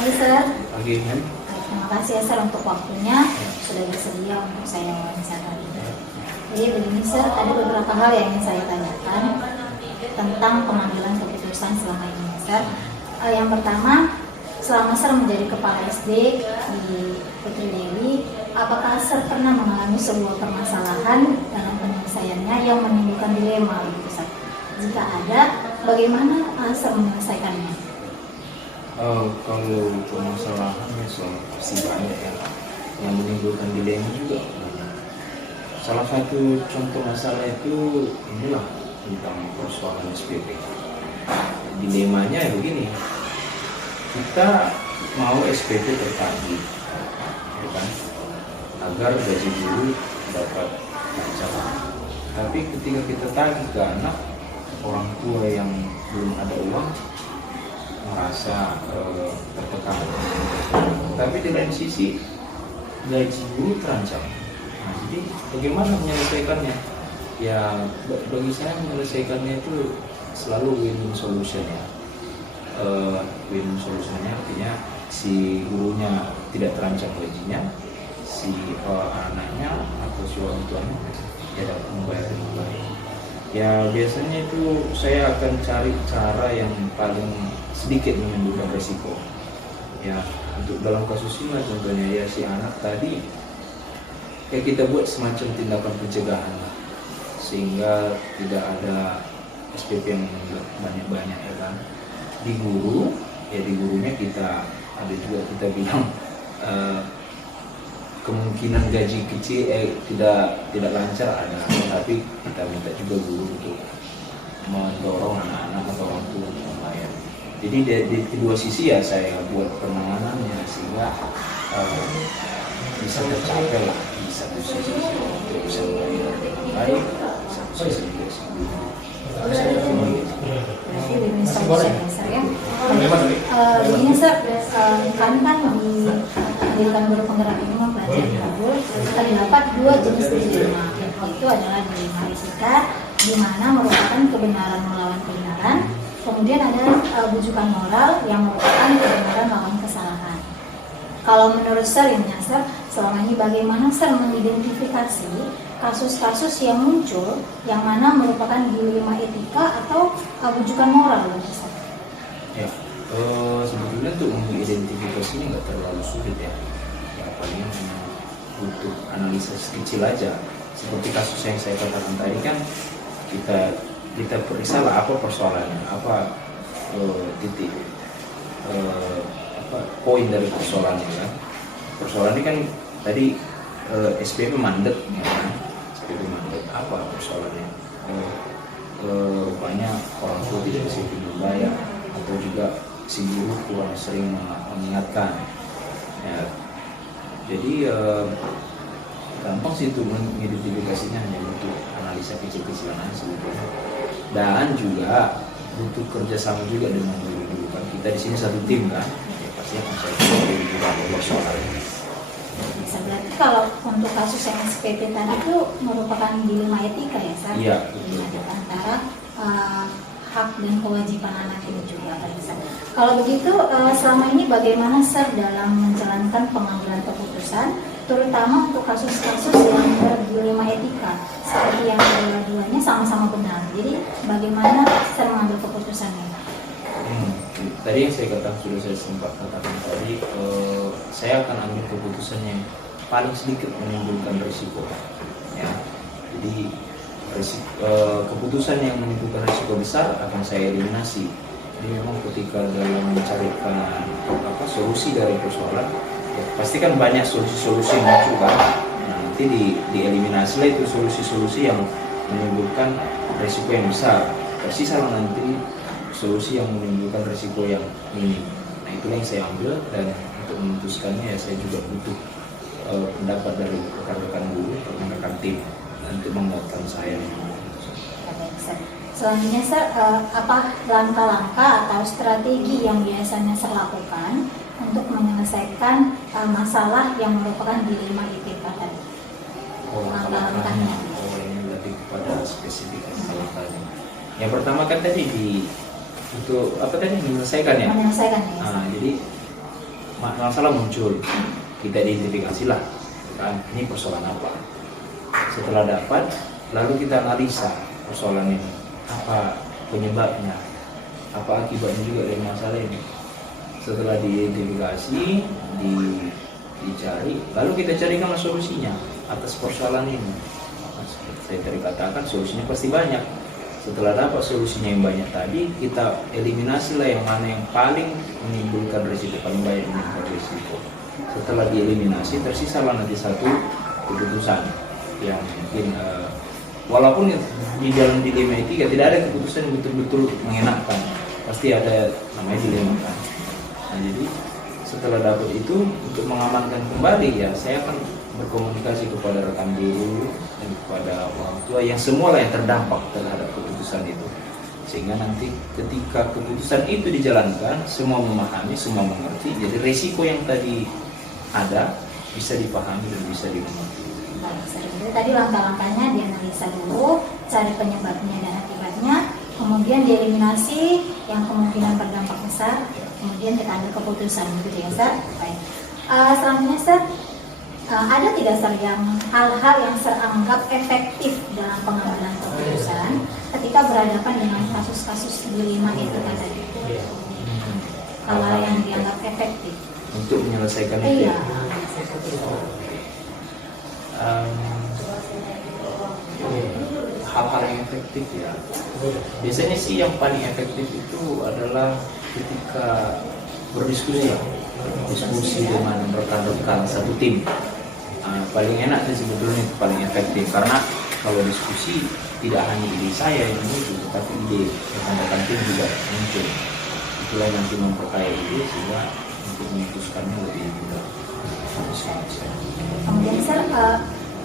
pagi, Sir. Pagi, Mem. Terima kasih ya, Sir, untuk waktunya sudah bersedia untuk saya wawancara ini. Jadi begini, Sir, ada beberapa hal yang ingin saya tanyakan tentang pengambilan keputusan selama ini, Sir. Yang pertama, selama Sir menjadi kepala SD di Putri Dewi, apakah Sir pernah mengalami sebuah permasalahan dalam penyelesaiannya yang menimbulkan dilema, gitu, Sir? Jika ada, bagaimana Sir menyelesaikannya? Kalau permasalahannya pasti banyak ya, yang menimbulkan dilema juga banyak. Salah satu contoh masalah itu inilah tentang persoalan SPP. Dilemanya begini, kita mau SPP terpadu, ya kan, agar gaji guru dapat lancar. Tapi ketika kita tagih ke anak, orang tua yang belum ada uang merasa tertekan. Tapi di lain sisi gaji guru terancam. Nah, jadi bagaimana menyelesaikannya? Ya bagi saya menyelesaikannya itu selalu win-win solution ya. Win-win solutionnya artinya si gurunya tidak terancam gajinya, si anaknya atau si orang tuanya ya dapat membayar dengan baik. Ya biasanya itu saya akan cari cara yang paling sedikit menimbulkan resiko. Ya untuk dalam kasus ini contohnya ya si anak tadi ya kita buat semacam tindakan pencegahan lah, sehingga tidak ada SPP yang banyak-banyak ya kan. Di guru ya di gurunya kita ada juga kita bilang kemungkinan gaji kecil tidak lancar ada, tapi kita minta juga guru untuk mendorong anak-anak atau orang tua untuk membayar. Jadi di kedua sisi ya saya buat penanganannya sehingga bisa tercapai lah di satu sisi untuk bisa membayar dengan baik, satu sisi juga Berarti win-win solution ya, Sir, ya. Begini, Sir, kami kan di Kantor Penggerak Ilmu Pelajar Kabul terdapat dua jenis dilema. Itu adalah dilema etika, di mana merupakan kebenaran melawan kebenaran. Kemudian ada bujukan moral yang merupakan kebenaran lawan kesalahan. Kalau menurut Sir, Sir, selama ini bagaimana Sir mengidentifikasi kasus-kasus yang muncul yang mana merupakan dilema etika atau bujukan moral, Sir? Ya, sebetulnya untuk mengidentifikasi ini nggak terlalu sulit ya. Ya paling butuh analisis kecil aja. Seperti kasus yang saya katakan tadi kan kita periksa lah apa persoalannya, apa titik poin dari persoalannya kan. Persoalan ini kan tadi SPP mandek ya kan. SPP mandek apa persoalannya? Rupanya orang tua tidak disiplin membayar atau juga si guru kurang sering mengingatkan ya. Jadi gampang sih itu mengidentifikasinya, hanya butuh analisa kecil-kecilan aja sebetulnya. Dan juga butuh kerjasama juga dengan guru-guru kan. Kita di sini satu tim kan, ya pasti akan saya guru soalnya. Berarti kalau untuk kasus yang SPP tadi itu merupakan dilema etika ya, Sir? Iya. Antara hak dan kewajiban anak ini juga kan, Sir. Kalau begitu, selama ini bagaimana Sir dalam menjalankan pengambilan keputusan, terutama untuk kasus-kasus yang berdilema etika, seperti yang kedua-duanya sama-sama benar. Jadi bagaimana Sir mengambil keputusannya? Tadi yang saya katakan sudah saya sempat katakan tadi, saya akan ambil keputusan yang paling sedikit menimbulkan risiko. Ya, jadi keputusan yang menimbulkan risiko besar akan saya eliminasi. Jadi memang ketika dalam mencarikan solusi dari persoalan, ya, pasti kan banyak solusi-solusi yang muncul kan. Nah, nanti dieliminasi lah itu solusi-solusi yang menimbulkan risiko yang besar. Tersisa nanti solusi yang menimbulkan risiko yang minim. Nah itulah yang saya ambil, dan untuk memutuskannya ya saya juga butuh pendapat dari rekan-rekan guru, rekan-rekan tim untuk menguatkan saya. Selanjutnya, Sir, apa langkah-langkah atau strategi yang biasanya Sir lakukan untuk menyelesaikan masalah yang merupakan dilema etika tadi? Langkah-langkahnya. Ini lebih kepada spesifikasi langkahnya. Yang pertama kan tadi untuk menyelesaikan ya. Menyelesaikan ya. Nah, jadi masalah muncul, kita identifikasi lah, kan ini persoalan apa. Setelah dapat, lalu kita analisa persoalan ini, apa penyebabnya, apa akibatnya juga dari masalah ini. Setelah diidentifikasi, dicari, lalu kita carikan solusinya atas persoalan ini. Seperti saya tadi katakan, solusinya pasti banyak. Setelah dapat solusinya yang banyak tadi, kita eliminasi lah yang mana yang paling menimbulkan risiko, paling banyak menimbulkan risiko. Setelah dieliminasi, tersisalah nanti satu keputusan yang mungkin walaupun di dalam dilema etika tidak ada keputusan yang betul-betul mengenakan, pasti ada namanya dilema kan. Nah, jadi setelah dapat itu, untuk mengamankan kembali ya saya akan berkomunikasi kepada rekan guru dan kepada orang tua yang semua lah yang terdampak terhadap keputusan itu, sehingga nanti ketika keputusan itu dijalankan semua memahami, semua mengerti, jadi risiko yang tadi ada bisa dipahami dan bisa dimengerti. Jadi tadi langkah-langkahnya dianalisa dulu, cari penyebabnya dan akibatnya, kemudian dieliminasi yang kemungkinan berdampak besar, kemudian kita ambil keputusan, gitu ya, Sir. Baik. Selanjutnya, Sir, ada tidak, Sir, yang hal-hal yang teranggap efektif dalam pengambilan keputusan ketika berhadapan dengan kasus-kasus dilema itu tadi? Hal-hal yang dianggap efektif untuk menyelesaikan itu. Iya. Hal-hal yang efektif ya. Biasanya sih yang paling efektif itu adalah ketika berdiskusi lah, diskusi dengan rekan-rekan satu tim. Paling enak sih sebetulnya, paling efektif, karena kalau diskusi tidak hanya ide saya yang muncul, tetapi ide rekan-rekan tim juga muncul. Itulah yang nanti memperkaya ide sehingga untuk memutuskannya lebih mudah. Kemudian, Sir,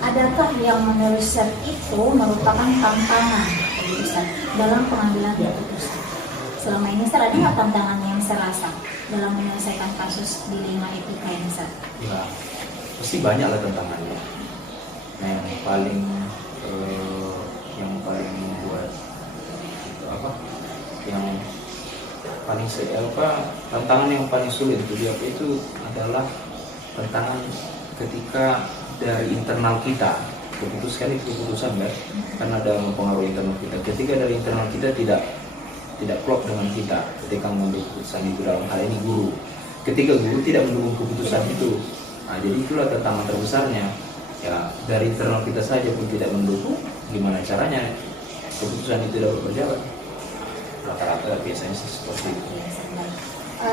adakah yang menurut Sir itu merupakan tantangan dalam pengambilan keputusan? Selama ini, Sir, ada nggak tantangan yang Sir rasa dalam menyelesaikan kasus dilema etika ini, Sir? Ya, pasti banyak lah tantangannya. Nah, yang paling membuat tantangan yang paling sulit untuk dia itu adalah tantangan ketika dari internal kita. Keputusan kan, karena ada mempengaruhi internal kita. Ketika dari internal kita tidak klop dengan kita ketika mengambil keputusan itu, dalam hal ini guru. Ketika guru tidak mendukung keputusan itu, nah, jadi itulah tantangan terbesarnya. Ya, dari internal kita saja pun tidak mendukung, gimana caranya keputusan itu dapat berjalan? Rata-rata biasanya seperti itu.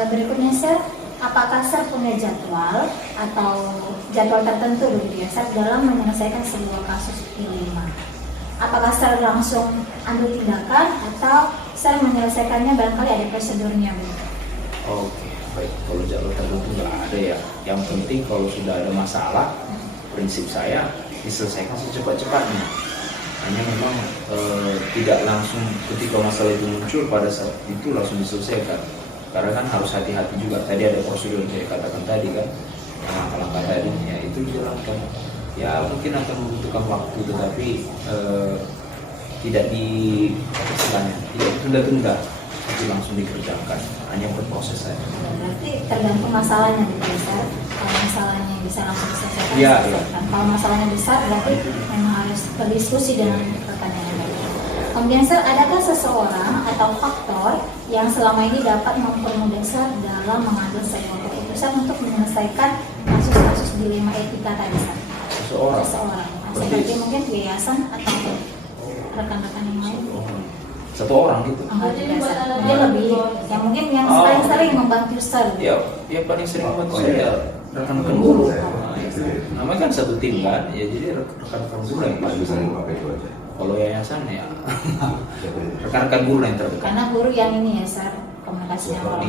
Berikutnya, Sir, apakah Sir punya jadwal atau jadwal tertentu begitu ya, Sir, dalam menyelesaikan sebuah kasus dilema? Apakah Sir langsung ambil tindakan atau Sir menyelesaikannya barangkali ada prosedurnya begitu? Oke, baik. Kalau jadwal tertentu nggak ada ya. Yang penting kalau sudah ada masalah, prinsip saya diselesaikan secepat-cepatnya. Hanya memang tidak langsung ketika masalah itu muncul pada saat itu langsung diselesaikan. Karena kan harus hati-hati juga. Tadi ada prosedur yang saya katakan tadi kan, langkah-langkah tadi ya itu dijalankan. Ya mungkin akan membutuhkan waktu, tetapi tidak ditunda-tunda, tapi langsung dikerjakan. Hanya berproses saja. Berarti tergantung masalahnya gitu ya, Sir. Kalau masalahnya bisa langsung diselesaikan, ya. Kalau masalahnya besar berarti memang harus berdiskusi dengan rekan yang lain. Kemudian, Sir, adakah seseorang atau faktor yang selama ini dapat mempermudah Sir dalam mengambil sebuah keputusan untuk menyelesaikan kasus-kasus dilema etika tadi, Sir? Seseorang. Seperti mungkin yayasan atau rekan-rekan yang lain. Satu orang gitu. Dia lebih yang mungkin yang paling sering membantu Sir. Ya paling sering membantu saya rekan-rekan guru. Namanya kan satu tim kan, ya jadi rekan-rekan guru yang paling sering. Kalau yayasan ya rekan-rekan guru yang terdekat. Karena guru yang ini ya, Sir, komunikasinya orang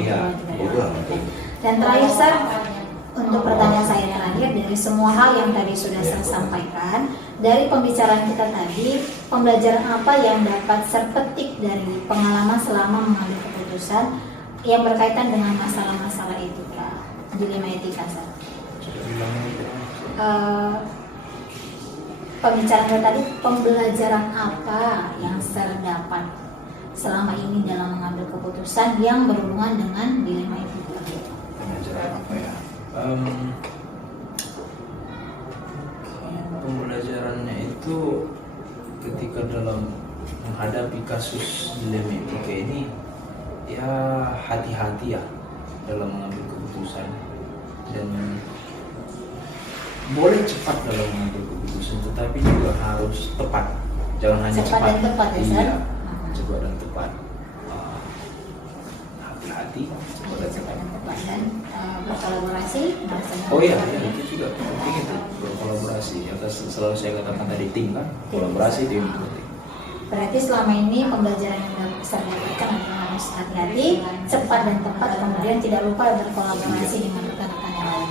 tua. Dan terakhir, Sir, untuk pertanyaan saya yang terakhir, dari semua hal yang tadi sudah saya sampaikan, dari pembicaraan kita tadi, pembelajaran apa yang dapat Sir petik dari pengalaman selama mengambil keputusan yang berkaitan dengan masalah-masalah etika, dilema etika, Sir? Pembicaraan kita tadi, pembelajaran apa yang Sir dapat selama ini dalam mengambil keputusan yang berhubungan dengan dilema etika? Pembelajaran apa ya? Pembelajarannya itu ketika dalam menghadapi kasus dilema etika ini, ya hati-hati ya dalam mengambil keputusan, dan boleh cepat dalam mengambil keputusan, tetapi juga harus tepat. Jangan hanya Cepat dan tepat ya, Sar? Iya, cepat dan tepat. Hati-hati, cepat dan tepat. Dan berkolaborasi. Oh iya, itu juga penting itu, berkolaborasi. Ya, selalu saya katakan tadi, tim kan, kolaborasi tim. Berarti selama ini pembelajaran yang bisa didapatkan adalah harus hati-hati, cepat dan tepat, kemudian tidak lupa berkolaborasi dengan rekan-rekan yang lain.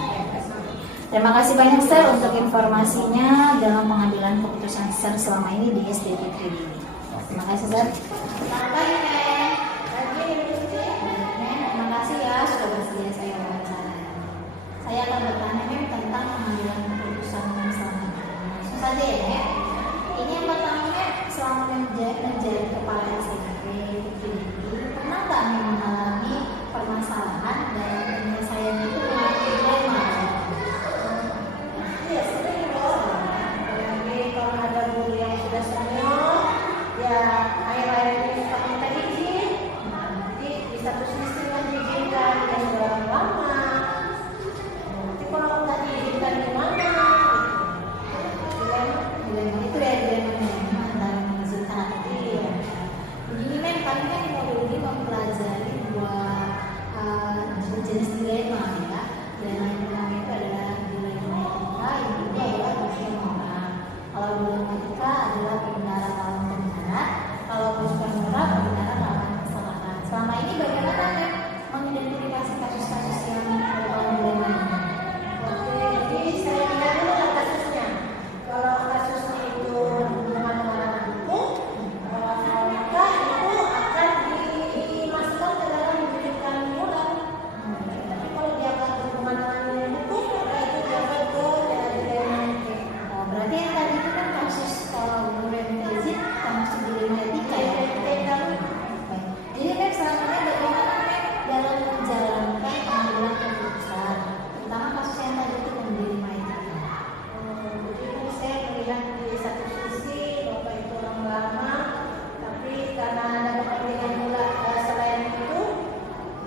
Terima kasih banyak Sir untuk informasinya dalam pengambilan keputusan Sir selama ini di SDT Kredi ini. Terima kasih Sir. Selamat pagi Mem. Terima kasih ya sudah bersedia saya wawancara. Saya akan bertanya Mem tentang pengambilan keputusan Mem selama ini. Langsung saja ya Mem. Ini yang pertama Mem, selama menjadi kepala SDT Kredi, pernah nggak Mem mengalami permasalahan dalam penyelesaian itu dengan dilema? Iya sering dong. Apalagi kalau ada guru yang sudah senior, ya akhir-akhir ini suka minta izin. Nanti di satu sisi kan diizinkan dia sudah lama. Nanti kalau nggak diizinkan gimana? Dilema itu ya dilema antara mengizinkan atau tidak. Begini Mem, kami kan modul ini mempelajari dua jenis dilema ya. Dilema yang pertama itu adalah dilema etika, yang kedua adalah dilema moral. Kalau dilema etika adalah kebenaran lawan kebenaran, kalau kebenaran moral kebenaran lawan kesalahan. Selama ini bagaimana Mem mengidentifikasi kasus-kasus yang merupakan dilema ini? Oke, jadi saya lihat dulu kan kasusnya. Kalau kasusnya itu hubungan dengan anak hukum, maka itu akan dimasukkan ke dalam pendidikan moral. Tapi kalau dia akan berhubungan dengan hukum, maka itu dapat ke dilema etika. Oh, berarti yang tadi itu kan kasus guru yang minta izin termasuk dilema etika ya? Baik. Jadi Mem selanjutnya bagaimana Mem dalam menjalankan pengambilan keputusan, terutama kasus yang tadi itu dilema etika? Jadi saya melihat di satu sisi bapak itu orang lama, tapi karena ada kepentingan pula selain itu,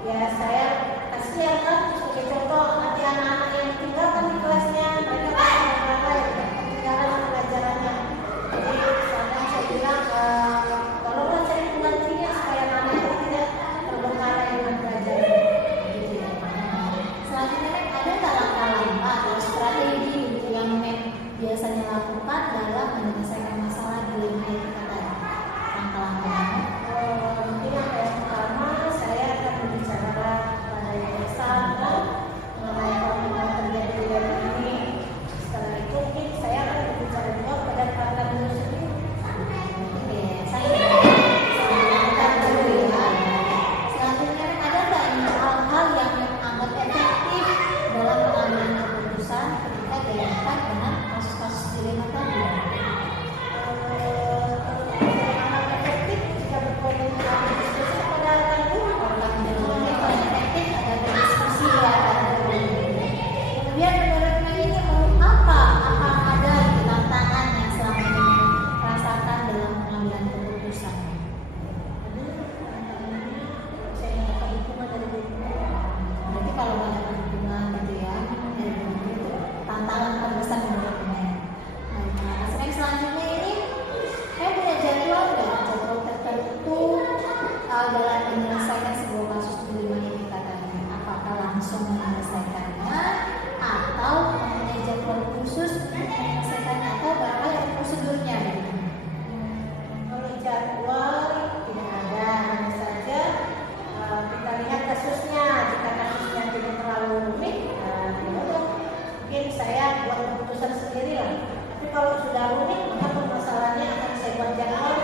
ya saya kasihan kan sebagai contoh nanti anak-anak yang tinggalkan di kelasnya mereka pasti berapa ya ketinggalan pelajarannya. Jadi kadang saya bilang tolonglah cari penggantinya supaya anak itu tidak terbengkalai dengan pelajaran. Gitu ya. Selanjutnya Mem, ada nggak langkah-langkah atau strategi yang Mem biasanya lakukan dalam menyelesaikan masalah dilema etika tadi? Langkah-langkahnya? Mungkin yang pertama saya akan berbicara pada yayasan mengenai problem terjadi di dalam ini. Setelah itu mungkin saya akan berbicara juga pada para guru sendiri. Oke, saya dulu ya. Selanjutnya Mem, ada nggak ini hal-hal yang Mem anggap efektif dalam pengambilan keputusan ketika dihadapkan dengan kasus-kasus dilema tadi? Amat efektif jika berkomunikasi diskusi kepada rekan guru. Ini paling efektif ada berdiskusi ya. Kemudian menurut Mem ini apa ada tantangan yang selama ini rasakan dalam pengambilan keputusan? Saya mendapatkan dukungan dari guru. Berarti kalau nggak ada dukungan gitu ya, dari guru itu tantangan terbesar menurut Mem. Baik, terima kasih Mem. Selanjutnya ini Mem punya jadwal nggak? Jadwal tertentu dalam menyelesaikan sebuah kasus dilema etika tadi. Apakah langsung menyelesaikannya atau mempunyai jadwal khusus untuk menyelesaikannya atau barangkali ada prosedurnya gitu? Kalau jadwal tidak ada, hanya saja kita lihat kasusnya. Jika kasusnya tidak terlalu rumit, ya udah, mungkin saya buat keputusan sendiri lah. Tapi kalau sudah rumit, maka permasalahannya akan saya buat jadwal